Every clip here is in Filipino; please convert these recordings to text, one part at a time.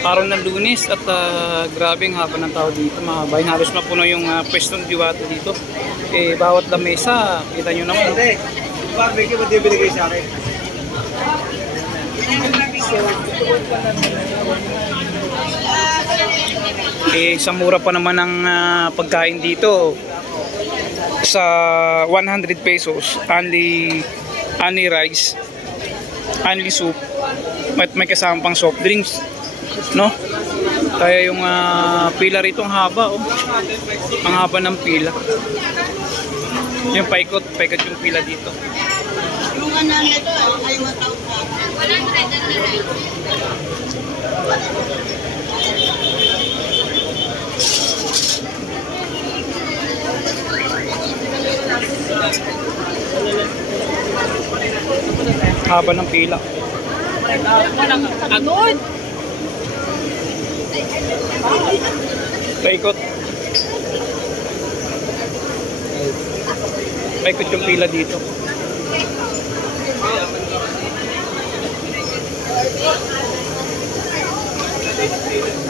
Araw ng Lunes at grabe ang haba ng tao dito, mahaba. Halos mapuno yung pwestong Diwata dito. Bawat lamesa, kita nyo naman. Barbecue ba di binigay sa akin? Sa mura pa naman ang pagkain dito. Sa 100 pesos, only rice, only soup, at may kasama pang soft drinks, no? Kaya yung pila rito ang haba, oh. Ang haba ng pila. Yung paikot yung pila dito. Yung ano nito ay 100. Haba ng pila. Agod! Paikot yung pila dito.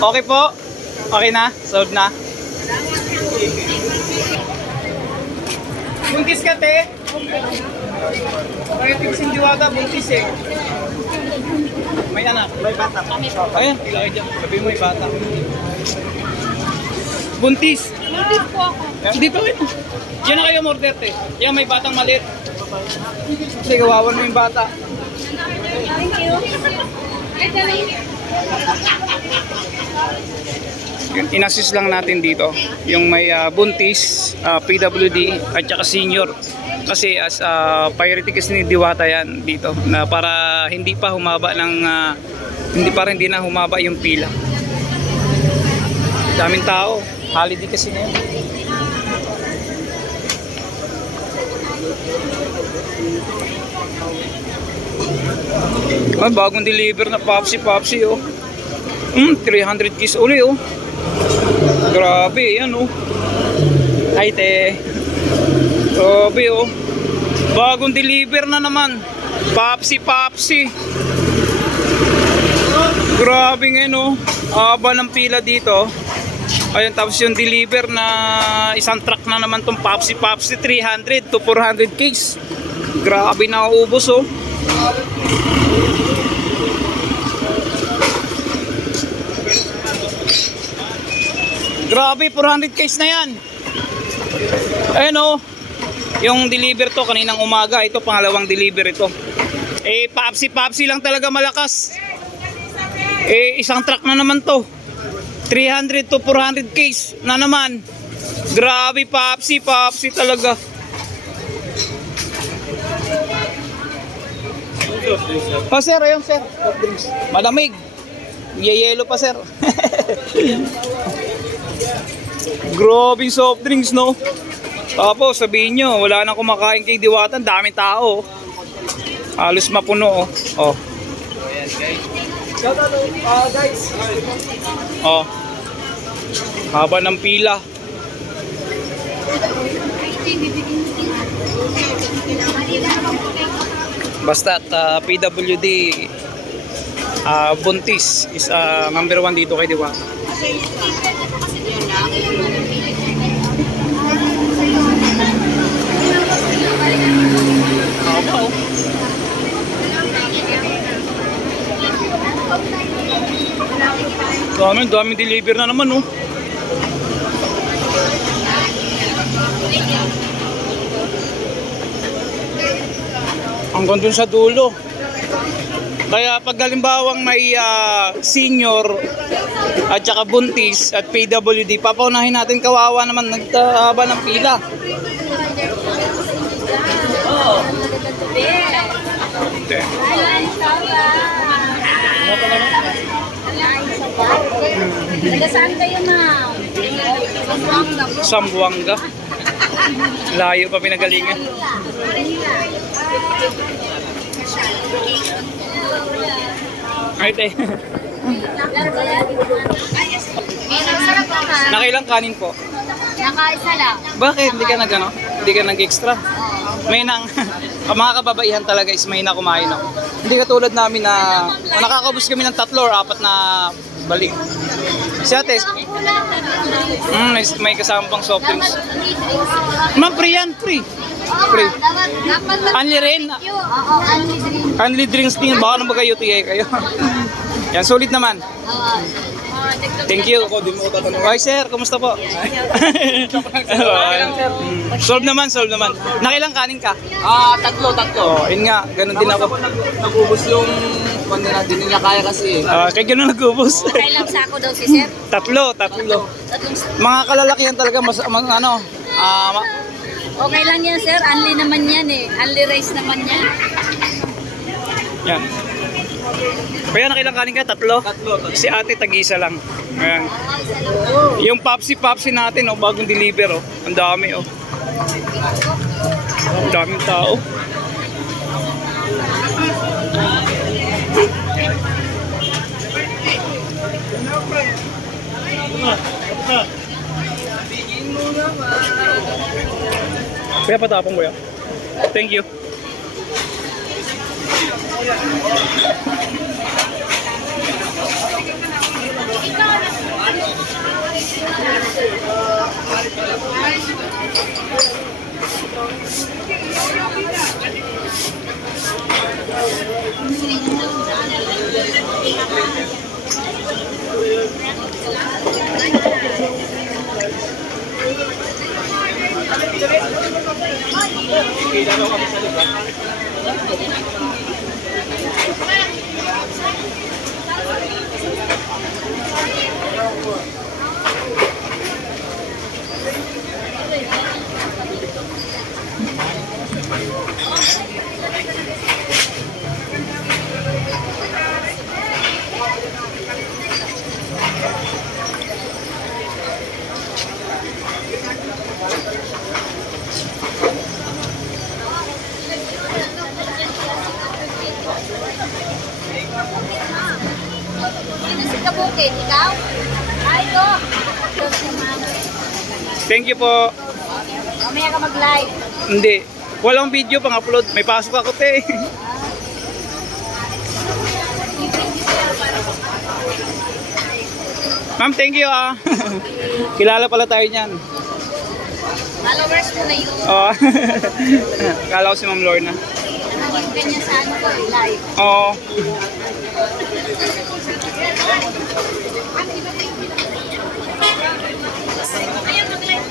Okay po? Okay na? Solved na? Buntis ka, te? Kaya tigsin Diwata, buntis eh. May anak? May bata. Ayan, ilagay dyan. Sabi mo may bata. Buntis. Buntis po ako. Dito eh. Diyan na kayo order, te. Yan, may batang maliit. Kasi kawawan mo yung bata. Thank you. Inassist lang natin dito yung may buntis, PWD at saka senior. Kasi as priority kasi ni Diwata yan dito na para hindi pa humaba ng hindi na humaba yung pila. Daming tao, holiday kasi ngayon. Bagong deliver na Popsi oh. 300 keys uli oh. Grabe yan oh. Ay te. Grabe oh. Bagong deliver na naman. Popsi. Grabe ngayon oh. Haba ng pila dito. Ayun, tapos yung deliver na isang truck na naman tong Popsi 300 to 400 case. Grabe na ubos oh. Grabe, 400 case na yan. Ayun oh. Yung deliver to kaninang umaga. Ito pangalawang deliver ito. Popsi lang talaga malakas. Isang truck na naman to. 300 to 400 case na naman. Grabe, Popsi talaga. Sir, ayun sir. Malamig. Yeyelo pa sir. Grabe soft drinks no. Tapos sabihin nyo, wala nang kumakain kay Diwata, daming tao. Halos mapuno oh. Oh. Guys. Oh. Haba ng pila. Basta PWD buntis is number 1 dito kay Diwata. Daming deliver na naman oh. Hanggang dun sa dulo. Kaya pag halimbawang may senior at saka buntis at PWD, papaunahin natin, kawawa naman, nagtahaba ng pila. Okay. Taga saan kayo, ma'am? Sambuanga. Layo pa pinagalingan. Ay, te. Nakailang kanin po? Nakaisa lang. Bakit? Hindi ka nag-extra? May nang, mga kababaihan talaga is may na kumain ako. Hindi katulad namin na nakakabos kami ng 3 or 4 na balik. Si ate, may kasama pang soft drinks. Ma'am, free yan, free. Free. Only rin. Oo, only drink. Only drinks din, baka naman kayo, tigay kayo. Yan, sulit naman. Thank you. Okay, sir, kumusta po? Solve naman, solve naman. Nakilang kanin ka? Tatlo. Oh, yun nga, ganun din ako. Nag-ubos yung hindi nila kaya kasi. Kaya ganun nag-ubos. Kailang sako daw si sir? Tatlo. Tatlong Mga kalalakihan talaga, Okay lang yan sir, only naman yan eh. Only rice naman yan. yan. Kaya nakilang kanin ka? Tatlo? Si ate, tag-isa lang. Ayan. Yung papsi natin, bagong deliver, ang dami, Ang daming tao. Kaya patapong ko yan. Thank you. Sino si Kabukid? Ikaw? Ay, ito. Thank you po. Mamaya ka mag-live. Hindi. Walang video pang upload. May pasok ako, te. Ma'am, thank you Kilala pala tayo niyan. Followers ko na yun. Oh. Kala ko si Ma'am Lorna. Nangin ka niya sa ano ko, live. Oo. Ayaw mag-live.